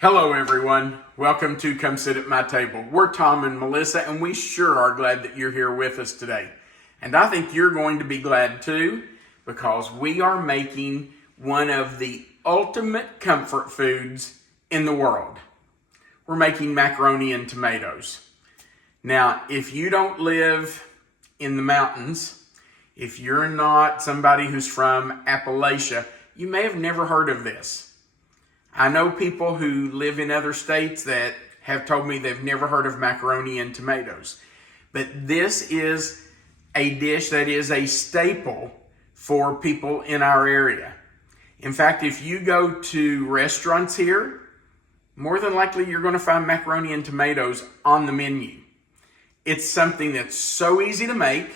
Hello everyone, welcome to Come Sit at My Table. We're Tom and Melissa and we sure are glad that you're here with us today. And I think you're going to be glad too because we are making one of the ultimate comfort foods in the world. We're making macaroni and tomatoes. Now, if you don't live in the mountains, if you're not somebody who's from Appalachia, you may have never heard of this. I know people who live in other states that have told me they've never heard of macaroni and tomatoes. But this is a dish that is a staple for people in our area. In fact, if you go to restaurants here, more than likely you're going to find macaroni and tomatoes on the menu. It's something that's so easy to make.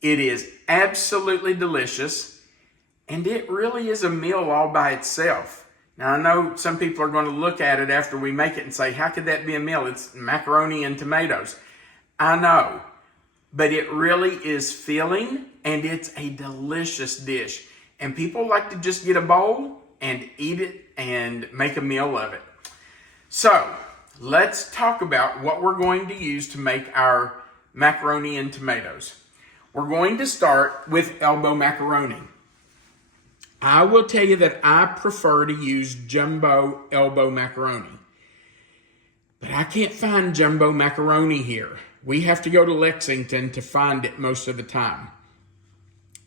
It is absolutely delicious. And it really is a meal all by itself. Now, I know some people are going to look at it after we make it and say, how could that be a meal? It's macaroni and tomatoes. I know, but it really is filling and it's a delicious dish. And people like to just get a bowl and eat it and make a meal of it. So, let's talk about what we're going to use to make our macaroni and tomatoes. We're going to start with elbow macaroni. I will tell you that I prefer to use jumbo elbow macaroni. But I can't find jumbo macaroni here. We have to go to Lexington to find it most of the time.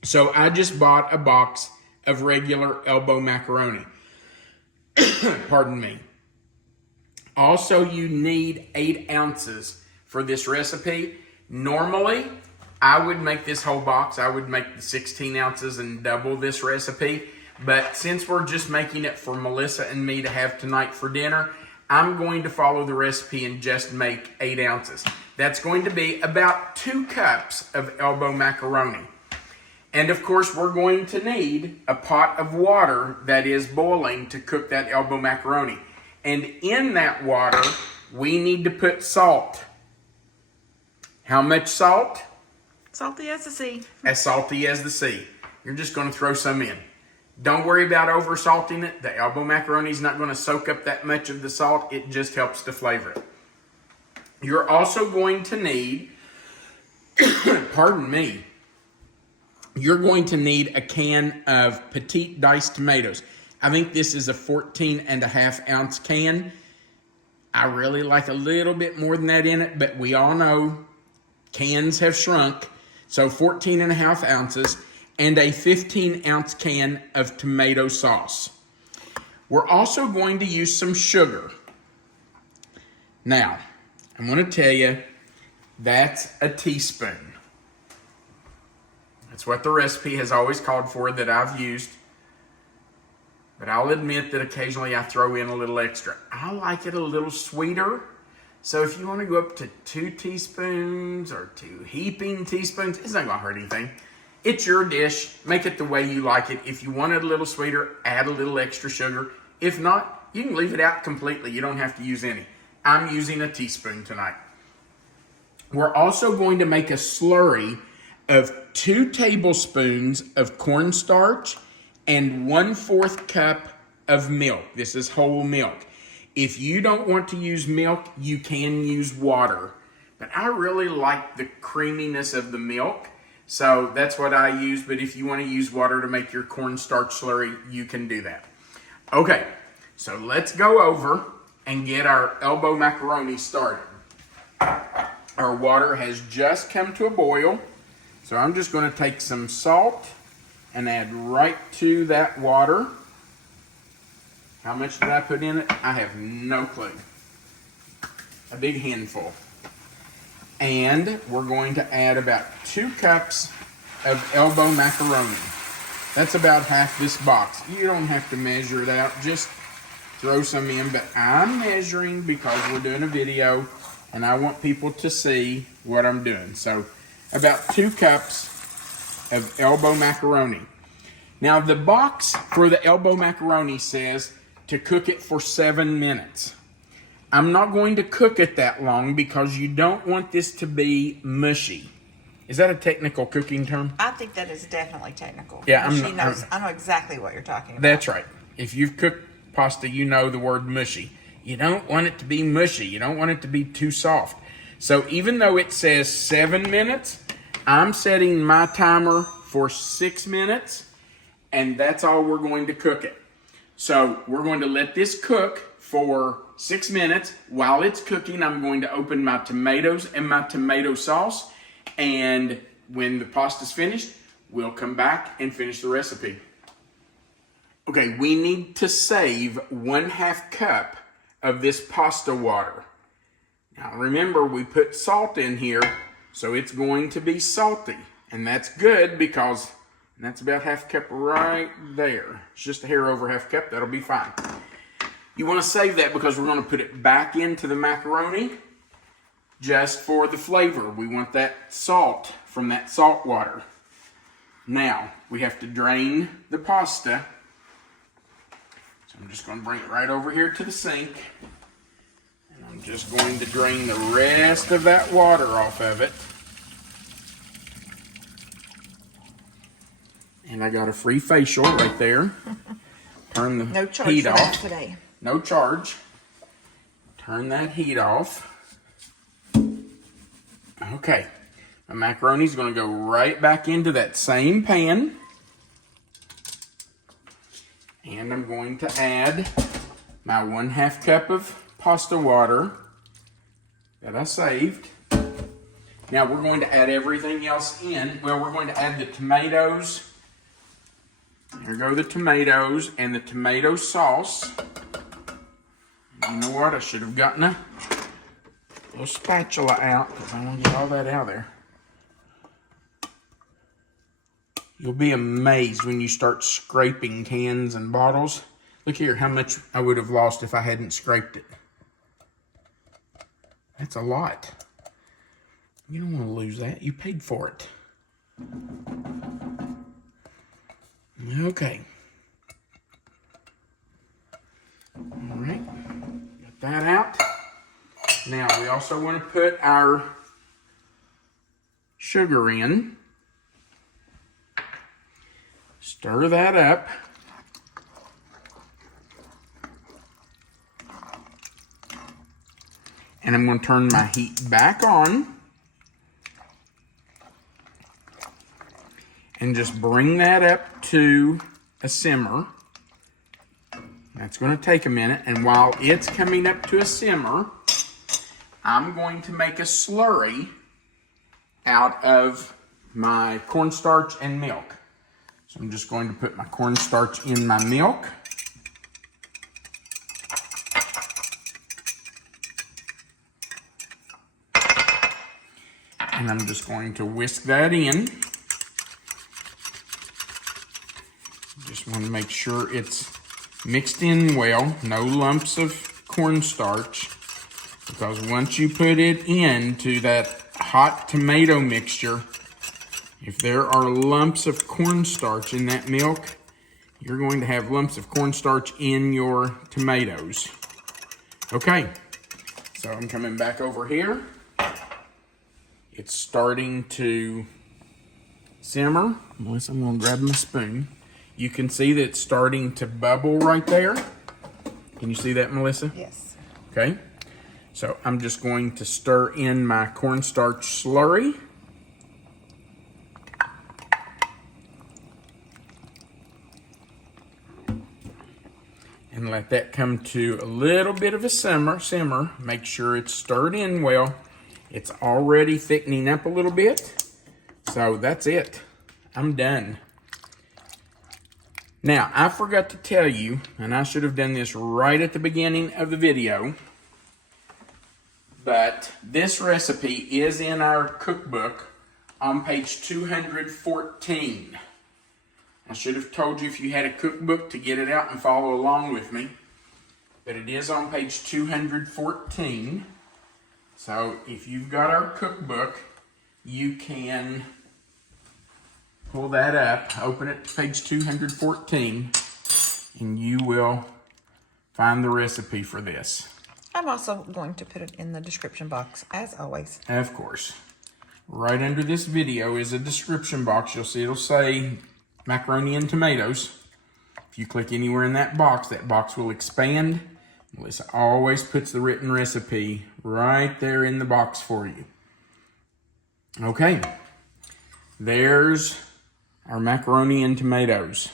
So I just bought a box of regular elbow macaroni. Pardon me. Also, you need 8 ounces for this recipe. Normally, I would make this whole box. I would make the 16 ounces and double this recipe. But since we're just making it for Melissa and me to have tonight for dinner, I'm going to follow the recipe and just make 8 ounces. That's going to be about 2 cups of elbow macaroni. And of course, we're going to need a pot of water that is boiling to cook that elbow macaroni. And in that water, we need to put salt. How much salt? Salty as the sea. As salty as the sea. You're just going to throw some in. Don't worry about over salting it. The elbow macaroni is not going to soak up that much of the salt. It just helps to flavor it. You're also going to need, pardon me, you're going to need a can of petite diced tomatoes. I think this is a 14.5 ounce can. I really like a little bit more than that in it, but we all know cans have shrunk. So 14.5 ounces and a 15 ounce can of tomato sauce. We're also going to use some sugar. Now, I'm going to tell you, that's a teaspoon. That's what the recipe has always called for that I've used. But I'll admit that occasionally I throw in a little extra. I like it a little sweeter. So if you want to go up to 2 teaspoons or 2 heaping teaspoons, it's not going to hurt anything. It's your dish. Make it the way you like it. If you want it a little sweeter, add a little extra sugar. If not, you can leave it out completely. You don't have to use any. I'm using a teaspoon tonight. We're also going to make a slurry of 2 tablespoons of cornstarch and 1/4 cup of milk. This is whole milk. If you don't want to use milk, you can use water. But I really like the creaminess of the milk, so that's what I use. But if you want to use water to make your cornstarch slurry, you can do that. Okay, so let's go over and get our elbow macaroni started. Our water has just come to a boil, so I'm just going to take some salt and add right to that water. How much did I put in it? I have no clue. A big handful. And we're going to add about 2 cups of elbow macaroni. That's about half this box. You don't have to measure it out. Just throw some in. But I'm measuring because we're doing a video and I want people to see what I'm doing. So about 2 cups of elbow macaroni. Now the box for the elbow macaroni says to cook it for 7 minutes. I'm not going to cook it that long because you don't want this to be mushy. Is that a technical cooking term? I think that is definitely technical. Yeah, I know exactly what you're talking about. That's right. If you've cooked pasta, you know the word mushy. You don't want it to be mushy. You don't want it to be too soft. So even though it says 7 minutes, I'm setting my timer for 6 minutes, and that's all we're going to cook it. So we're going to let this cook for 6 minutes. While it's cooking, I'm going to open my tomatoes and my tomato sauce, and when the pasta's finished, we'll come back and finish the recipe. Okay, we need to save 1/2 cup of this pasta water. Now remember, we put salt in here, so it's going to be salty. And that's good because that's about 1/2 cup right there. It's just a hair over 1/2 cup, that'll be fine. You want to save that because we're going to put it back into the macaroni just for the flavor. We want that salt from that salt water. Now, we have to drain the pasta. So I'm just going to bring it right over here to the sink. And I'm just going to drain the rest of that water off of it. And I got a free facial right there. Turn the heat off. Today. No charge. Turn that heat off. Okay. My macaroni's going to go right back into that same pan. And I'm going to add my 1/2 cup of pasta water that I saved. Now we're going to add everything else in. Well, we're going to add the tomatoes. Here go the tomatoes and the tomato sauce. You know what? I should have gotten a little spatula out because I want to get all that out of there. You'll be amazed when you start scraping cans and bottles. Look here how much I would have lost if I hadn't scraped it. That's a lot. You don't want to lose that. You paid for it. Okay. All right. Got that out. Now we also want to put our sugar in. Stir that up. And I'm going to turn my heat back on. And just bring that up to a simmer. That's going to take a minute. And while it's coming up to a simmer, I'm going to make a slurry out of my cornstarch and milk. So I'm just going to put my cornstarch in my milk. And I'm just going to whisk that in. Just want to make sure it's mixed in well, no lumps of cornstarch. Because once you put it into that hot tomato mixture, if there are lumps of cornstarch in that milk, you're going to have lumps of cornstarch in your tomatoes. Okay, so I'm coming back over here. It's starting to simmer. Melissa, I'm going to grab my spoon. You can see that it's starting to bubble right there. Can you see that, Melissa? Yes. Okay, so I'm just going to stir in my cornstarch slurry. And let that come to a little bit of a simmer. Make sure it's stirred in well. It's already thickening up a little bit. So that's it. I'm done. Now, I forgot to tell you, and I should have done this right at the beginning of the video, but this recipe is in our cookbook on page 214. I should have told you if you had a cookbook to get it out and follow along with me. But it is on page 214. So if you've got our cookbook, you can pull that up, open it to page 214, and you will find the recipe for this. I'm also going to put it in the description box, as always. Of course. Right under this video is a description box. You'll see it'll say macaroni and tomatoes. If you click anywhere in that box will expand. Melissa always puts the written recipe right there in the box for you. Okay, there's our macaroni and tomatoes.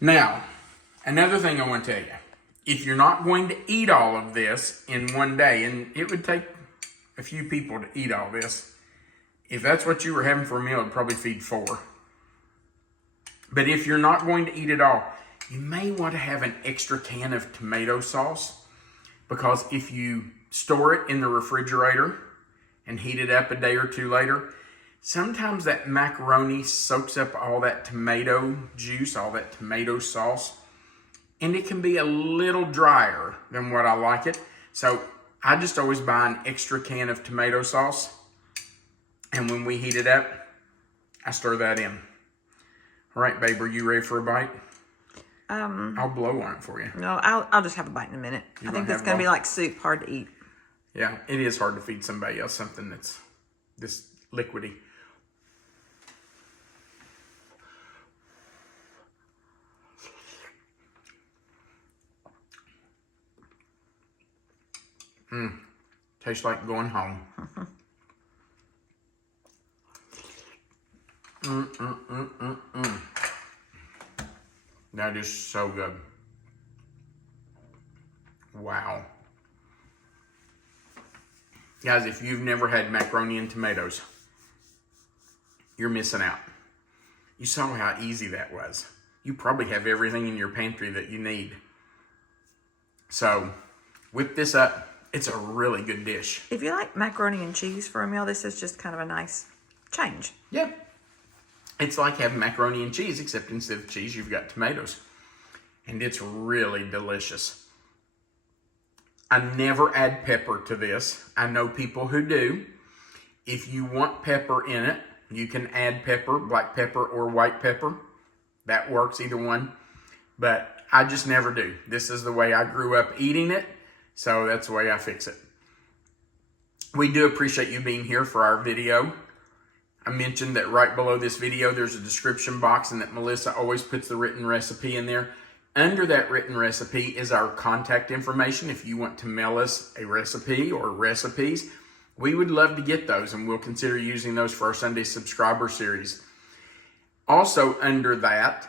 Now, another thing I want to tell you. If you're not going to eat all of this in one day, and it would take a few people to eat all this, if that's what you were having for a meal, it'd probably feed 4. But if you're not going to eat it all, you may want to have an extra can of tomato sauce, because if you store it in the refrigerator and heat it up a day or two later, sometimes that macaroni soaks up all that tomato juice, all that tomato sauce, and it can be a little drier than what I like it. So I just always buy an extra can of tomato sauce, and when we heat it up, I stir that in. All right, babe, are you ready for a bite? I'll blow on it for you. No, I'll just have a bite in a minute. I think that's going to be like soup, hard to eat. Yeah, it is hard to feed somebody else something that's this liquidy. Tastes like going home. That is so good. Wow. Guys, if you've never had macaroni and tomatoes, you're missing out. You saw how easy that was. You probably have everything in your pantry that you need. So, whip this up. It's a really good dish. If you like macaroni and cheese for a meal, this is just kind of a nice change. Yeah. It's like having macaroni and cheese, except instead of cheese, you've got tomatoes. And it's really delicious. I never add pepper to this. I know people who do. If you want pepper in it, you can add pepper, black pepper or white pepper. That works, either one. But I just never do. This is the way I grew up eating it, so that's the way I fix it. We do appreciate you being here for our video. I mentioned that right below this video, there's a description box, and that Melissa always puts the written recipe in there. Under that written recipe is our contact information. If you want to mail us a recipe or recipes, we would love to get those, and we'll consider using those for our Sunday subscriber series. Also under that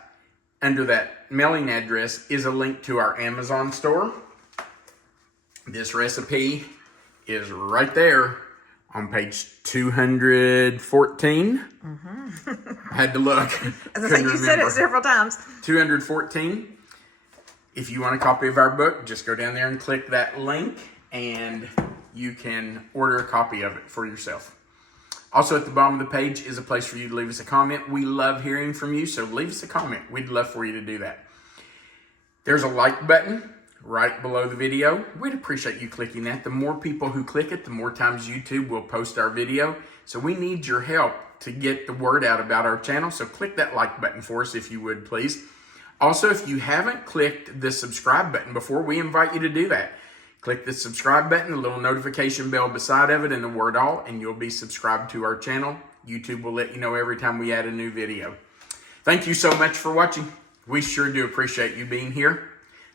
mailing address is a link to our Amazon store. This recipe is right there on page 214. I had to look. As I say, you said it several times. 214. If you want a copy of our book, just go down there and click that link, and you can order a copy of it for yourself. Also, at the bottom of the page is a place for you to leave us a comment. We love hearing from you, so leave us a comment. We'd love for you to do that. There's a like button right below the video. We'd appreciate you clicking that. The more people who click it, the more times YouTube will post our video. So we need your help to get the word out about our channel. So click that like button for us if you would, please. Also, if you haven't clicked the subscribe button before, we invite you to do that. Click the subscribe button, the little notification bell beside of it, and the word all, and you'll be subscribed to our channel. YouTube will let you know every time we add a new video. Thank you so much for watching. We sure do appreciate you being here.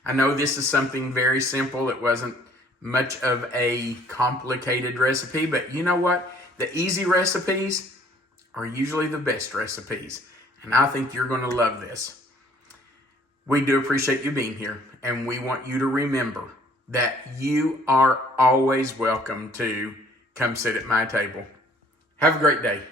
I know this is something very simple. It wasn't much of a complicated recipe, but you know what? The easy recipes are usually the best recipes, and I think you're going to love this. We do appreciate you being here, and we want you to remember that you are always welcome to come sit at my table. Have a great day.